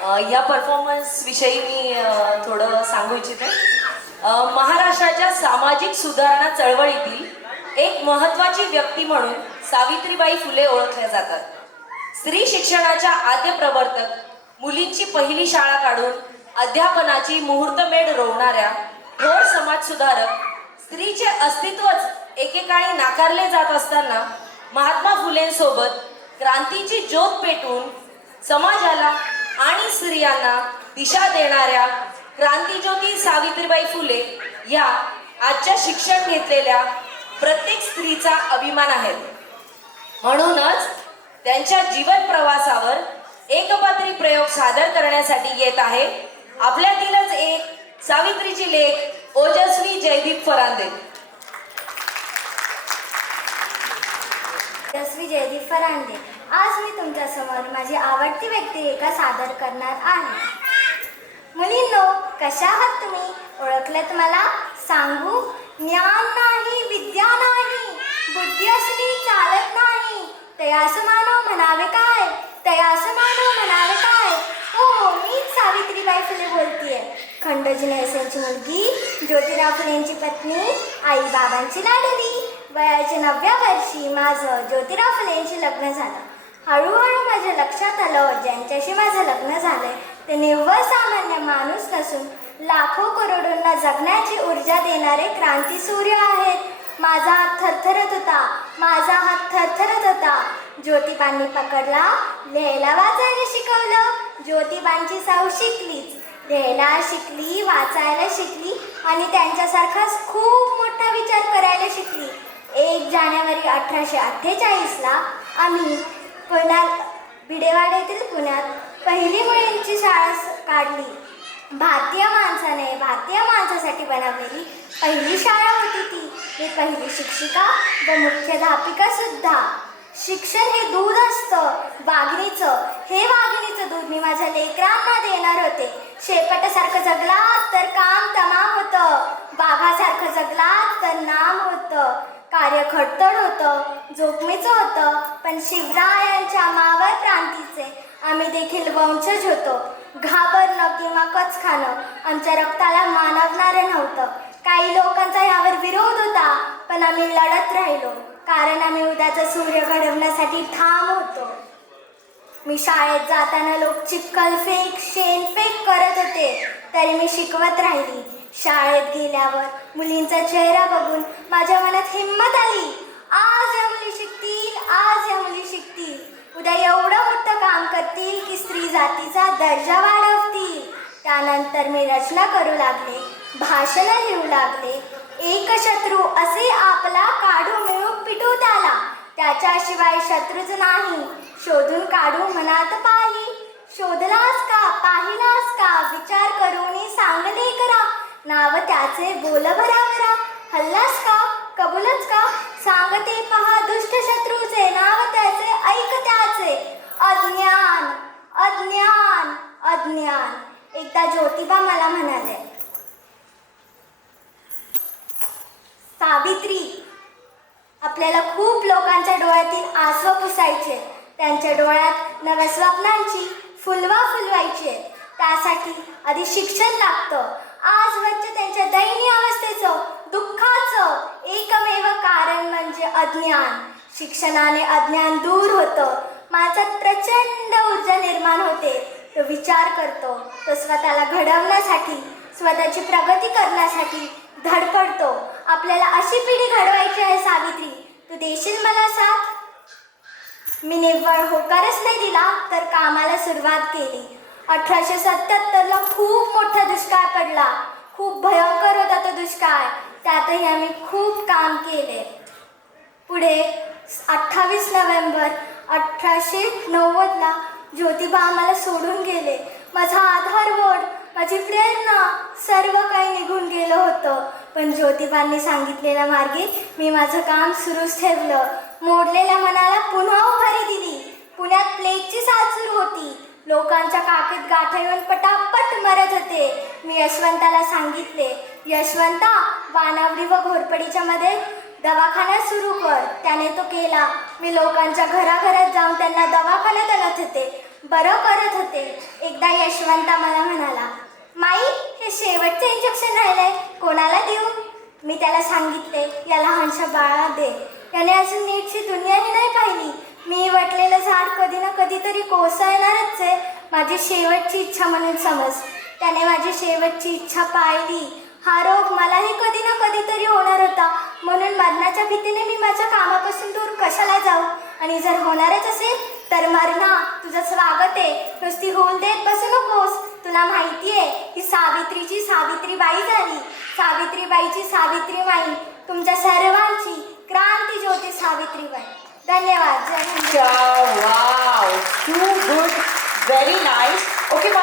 या परफॉर्मन्स विषयी मी थोडं सांगू इच्छिते. महाराष्ट्राच्या सामाजिक सुधारणा चळवळीतील एक महत्त्वाची व्यक्ती म्हणून सावित्रीबाई फुले ओळखल्या जातात. स्त्री शिक्षणाच्या आद्य प्रवर्तक, मुलींची पहिली शाळा काढून अध्यापनाची मुहूर्तमेढ रोवणाऱ्या थोर समाजसुधारक, स्त्रीचे अस्तित्वच एकेकाळी नाकारले जात असताना महात्मा फुलेंसोबत क्रांतीची ज्योत पेटवून समाजाला आणि स्त्रियांना दिशा देणाऱ्या क्रांतिज्योती सावित्रीबाई फुले या आजच्या शिक्षण घेतलेल्या प्रत्येक स्त्रीचा अभिमान आहेत. म्हणूनच त्यांच्या जीवन प्रवासावर एकपात्री प्रयोग सादर करण्यासाठी येत आहे आपल्यातीलच एक सावित्रीची लेक ओजस्वी जयदीप फरांदे. ओजस्वी जयदीप फरांदे. आज मी तुमच्यासमोर माझी आवडती व्यक्तिरेखा सादर करणार आहे. मुलींनो, कशा आहात तुम्ही? ओळखलत मला? सांगू? ज्ञान नाही, विद्या नाही, बुद्धी असली चालत नाही, तयास मानव म्हणावे काय, तयास मानव म्हणावे काय. हो, मीच सावित्रीबाई फुले बोलतीये. खंडोजी नेळसेंची मुलगी, ज्योतिराव फुलेंची पत्नी, आई बाबांची लाडली. वयाच्या 9व्या वर्षी माझं ज्योतिराव फुलेंशी लग्न झालं. हळूहळू माझ्या लक्षात आलं, ज्यांच्याशी माझं लग्न झालंय ते निव्वळ सामान्य माणूस नसून लाखो करोडोंना जगण्याची ऊर्जा देणारे क्रांतीसूर्य आहेत. माझा हात थरथरत होता, माझा हात थरथरत होता. ज्योतिबांनी पकडला, लिहायला वाचायला शिकवलं. ज्योतिबांची साऊ शिकलीच, लिहायला शिकली, वाचायला शिकली आणि त्यांच्यासारखाच खूप मोठा विचार करायला शिकली. 1 जानेवारी 1848ला आम्ही पुण्यात भिडेवाडा येथील पुण्यात पहिली मुलींची शाळा काढली. भारतीय माणसासाठी बनवलेली पहिली शाळा होती ती. मी पहिली शिक्षिका व मुख्याध्यापिका सुद्धा. शिक्षण हे दूध असतं वाघिणीचं. हे वाघिणीचं दूध मी माझ्या लेकरांना देणार होते. शेपटासारखं जगलात तर काम तमाम होतं, बाघासारखं जगलात तर नाम होतं. कार्य खडतड होतं, जोखमीचं होतं, पण शिवरायांच्या मावळ क्रांतीचे आम्ही देखील वंशज होतो. घाबरणं किंवा कच खाणं आमच्या रक्ताला मानवणारं नव्हतं. काही लोकांचा यावर विरोध होता, पण आम्ही लढत राहिलो, कारण आम्ही उद्याचा सूर्य घडवण्यासाठी ठाम होतो. मी शाळेत जाताना लोक चिखलफेक, शेणफेक करत होते, तरी मी शिकवत राहिली. शाळेत गेल्यावर मुलींचा चेहरा बघून माझ्या मनात हिंमत आली. आज या मुली शिकतील, आज या मुली शिकतील, उद्या एवढं मोठं काम करतील की स्त्री जातीचा दर्जा वाढवतील. त्यानंतर मी रचना करू लागले, भाषणं लिहू लागले. एक शत्रू असे आपला काढू मिळू पिटू त्याला, त्याच्याशिवाय शत्रूच नाही, शोधून काढू मनात पाही. शोधलास का, पाहिलास का, विचार करून सांगले करा, नाव त्याचे बोल भराभरा. हल्लास का, कबूलच का, सांगते पहा दुष्ट शत्रूचे, नाव त्याचे ऐक त्याचे. अज्ञान, अज्ञान, अज्ञान. एकदा ज्योतिबा मला म्हणाले, सावित्री, आपल्याला खूप लोकांच्या डोळ्यातील आसव पुसायचे, त्यांच्या डोळ्यात नव्या स्वप्नांची फुलवा फुलवायची. त्यासाठी आधी शिक्षण लागतं. आजवरच्या त्यांच्या दयनीय अवस्थेचं, दुःखाचं एकमेव कारण म्हणजे अज्ञान. शिक्षणाने अज्ञान दूर होतं, माणसात प्रचंड ऊर्जा निर्माण होते. तो विचार करतो, तो स्वतःला घडवण्यासाठी, स्वतःची प्रगती करण्यासाठी धडपडतो. आपल्याला अशी पिढी घडवायची आहे सावित्री, तू देशील मला साथ? मी निव्वळ होकारच नाही दिला, तर कामाला सुरुवात केली. 1877ला खूप मोठा दुष्काळ पडला. खूप भयंकर होता तो दुष्काळ. त्यातही आम्ही खूप काम केले. पुढे 28 नोव्हेंबर 1890ला ज्योतिबा आम्हाला सोडून गेले. माझा आधारवड, माझी प्रेरणा सर्व काही निघून गेलं होतं. पण ज्योतिबांनी सांगितलेल्या मार्गे मी माझं काम सुरूच ठेवलं. मोडलेल्या मनाला पुन्हा उभारी दिली. पुण्यात प्लेगची साथ सुरू होती. लोकांच्या काकेत गाठा येऊन पटापट मरत होते. मी यशवंताला सांगितले, यशवंता, वानावडी व घोरपडीच्या मध्ये दवाखाना सुरू कर. त्याने तो केला. मी लोकांच्या घराघरात जाऊन त्यांना दवाखान्यात आणत होते. बरं करत होते. एकदा यशवंता मला म्हणाला, माई हे शेवटचं इंजेक्शन राहिलंय, कोणाला देऊ? मी त्याला सांगितले, या लहानशा बाळाला दे. याने अजून नीटची दुनियाही नाही पाहिली. मी वाटलेलं झाड कधी ना कधीतरी कोसळणारच आहे. माझी शेवटची इच्छा म्हणून समज. त्याने माझी शेवटची इच्छा पाळली. हा रोग मलाही कधी ना कधीतरी होणार होता, म्हणून मरणाच्या भीतीने मी माझ्या कामापासून दूर कशाला जाऊ? आणि जर होणारच असेल तर मरणा, तुझं स्वागत आहे. नुसती होऊन देत बसू नकोस. तुला माहिती आहे की सावित्रीची सावित्रीबाई झाली. सावित्रीबाईची सावित्रीबाई, तुमच्या सर्वांची क्रांती ज्योती सावित्रीबाई. धन्यवाद. जय Hind. Wow, too good, very nice. Okay.